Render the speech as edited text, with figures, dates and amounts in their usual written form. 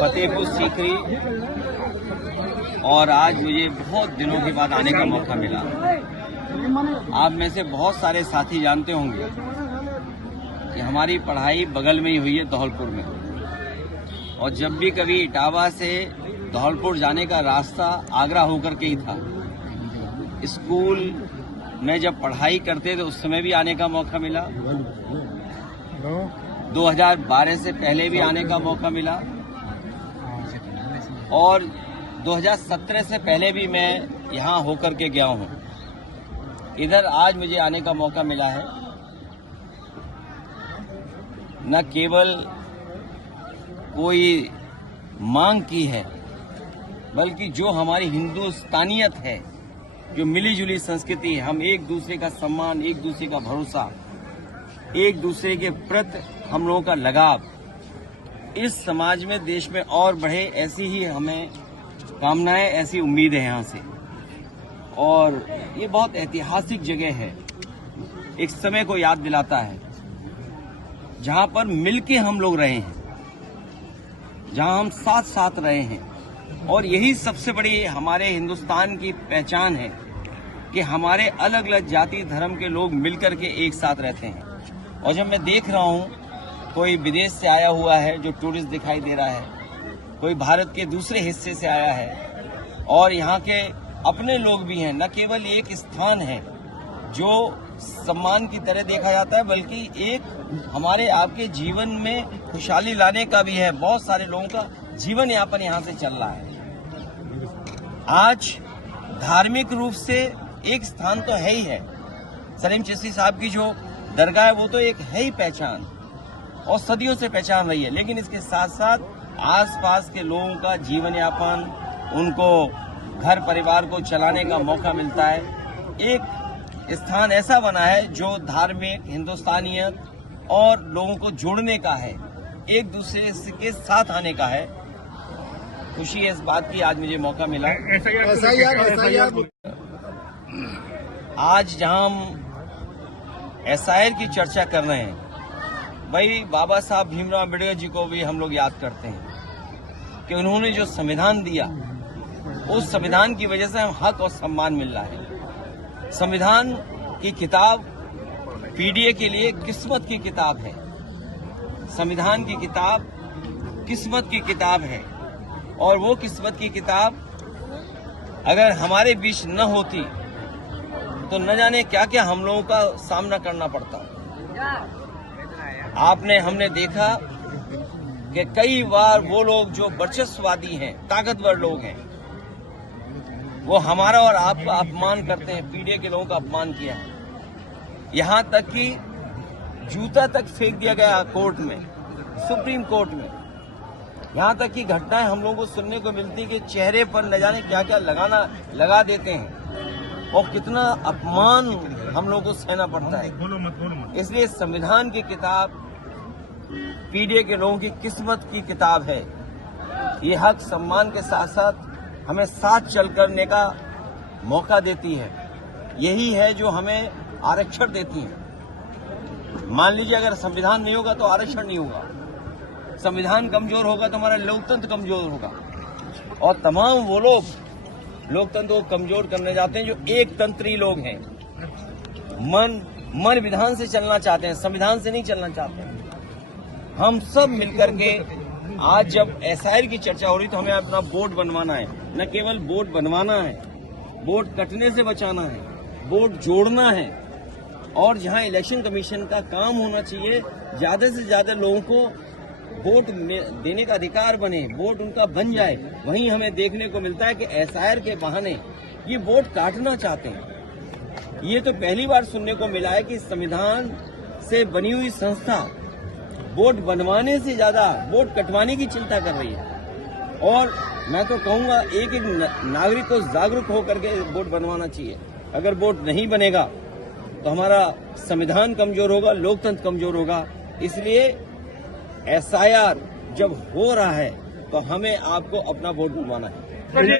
फतेहपुर सीकरी और आज मुझे बहुत दिनों के बाद आने का मौका मिला। आप में से बहुत सारे साथी जानते होंगे कि हमारी पढ़ाई बगल में ही हुई है धौलपुर में, और जब भी कभी इटावा से धौलपुर जाने का रास्ता आगरा होकर के ही था। स्कूल में जब पढ़ाई करते थे उस समय भी आने का मौका मिला, 2012 से पहले भी आने का मौका मिला, और 2017 से पहले भी मैं यहाँ होकर के गया हूँ। इधर आज मुझे आने का मौका मिला है। न केवल कोई मांग की है, बल्कि जो हमारी हिंदुस्तानियत है, जो मिली जुली संस्कृति है, हम एक दूसरे का सम्मान, एक दूसरे का भरोसा, एक दूसरे के प्रति हम लोगों का लगाव, इस समाज में, देश में और बढ़े, ऐसी ही हमें कामनाएं, ऐसी उम्मीद है यहाँ से। और ये बहुत ऐतिहासिक जगह है, एक समय को याद दिलाता है जहाँ पर मिलके हम लोग रहे हैं, जहाँ हम साथ साथ रहे हैं। और यही सबसे बड़ी हमारे हिंदुस्तान की पहचान है कि हमारे अलग अलग जाति धर्म के लोग मिलकर के एक साथ रहते हैं। और जब मैं देख रहा हूँ कोई विदेश से आया हुआ है जो टूरिस्ट दिखाई दे रहा है, कोई भारत के दूसरे हिस्से से आया है, और यहाँ के अपने लोग भी हैं। न केवल एक स्थान है जो सम्मान की तरह देखा जाता है, बल्कि एक हमारे आपके जीवन में खुशहाली लाने का भी है। बहुत सारे लोगों का जीवन यापन यहाँ से चल रहा है। आज धार्मिक रूप से एक स्थान तो है ही है, सलीम चिश्ती साहब की जो दरगाह है वो तो एक है ही पहचान, और सदियों से पहचान रही है। लेकिन इसके साथ साथ आसपास के लोगों का जीवन यापन, उनको घर परिवार को चलाने का मौका मिलता है। एक स्थान ऐसा बना है जो धार्मिक, हिंदुस्तानियत और लोगों को जोड़ने का है, एक दूसरे के साथ आने का है। खुशी है इस बात की, आज मुझे मौका मिला। आज जहां हम SIR की चर्चा कर रहे हैं, वही बाबा साहब भीमराव अम्बेडकर जी को भी हम लोग याद करते हैं कि उन्होंने जो संविधान दिया, उस संविधान की वजह से हम हक और सम्मान मिल रहा है। संविधान की किताब PDA के लिए किस्मत की किताब है। संविधान की किताब किस्मत की किताब है, और वो किस्मत की किताब अगर हमारे बीच न होती तो न जाने क्या क्या हम लोगों का सामना करना पड़ता। हमने देखा कि कई बार वो लोग जो वर्चस्ववादी हैं, ताकतवर लोग हैं, वो हमारा और आपका अपमान करते हैं। PDA के लोगों का अपमान किया है, यहाँ तक कि जूता तक फेंक दिया गया कोर्ट में, सुप्रीम कोर्ट में। यहाँ तक की घटनाएं हम लोगों को सुनने को मिलती कि चेहरे पर न जाने क्या क्या लगा देते हैं, और कितना अपमान हम लोगों को सहना पड़ता है। इसलिए संविधान की किताब PDA के लोगों की किस्मत की किताब है। ये हक सम्मान के साथ साथ हमें साथ चल करने का मौका देती है। यही है जो हमें आरक्षण देती है। मान लीजिए अगर संविधान नहीं होगा तो आरक्षण नहीं होगा, संविधान कमजोर होगा तो हमारा लोकतंत्र कमजोर होगा। और तमाम वो लोग लोकतंत्र को कमजोर करने जाते हैं जो एक तंत्री लोग हैं, मन विधान से चलना चाहते हैं, संविधान से नहीं चलना चाहते हैं। हम सब मिलकर के आज जब SIR की चर्चा हो रही तो हमें अपना बोर्ड बनवाना है। न केवल बोर्ड बनवाना है, बोर्ड कटने से बचाना है, बोर्ड जोड़ना है। और जहां इलेक्शन कमीशन का काम होना चाहिए, ज्यादा से ज्यादा लोगों को वोट देने का अधिकार बने, वोट उनका बन जाए, वहीं हमें देखने को मिलता है कि SIR के बहाने ये वोट काटना चाहते हैं। ये तो पहली बार सुनने को मिला है कि संविधान से बनी हुई संस्था वोट बनवाने से ज्यादा वोट कटवाने की चिंता कर रही है। और मैं तो कहूंगा एक एक नागरिक को जागरूक होकर के वोट बनवाना चाहिए। अगर वोट नहीं बनेगा तो हमारा संविधान कमजोर होगा, लोकतंत्र कमजोर होगा। इसलिए SIR जब हो रहा है तो हमें आपको अपना वोट बनवाना है।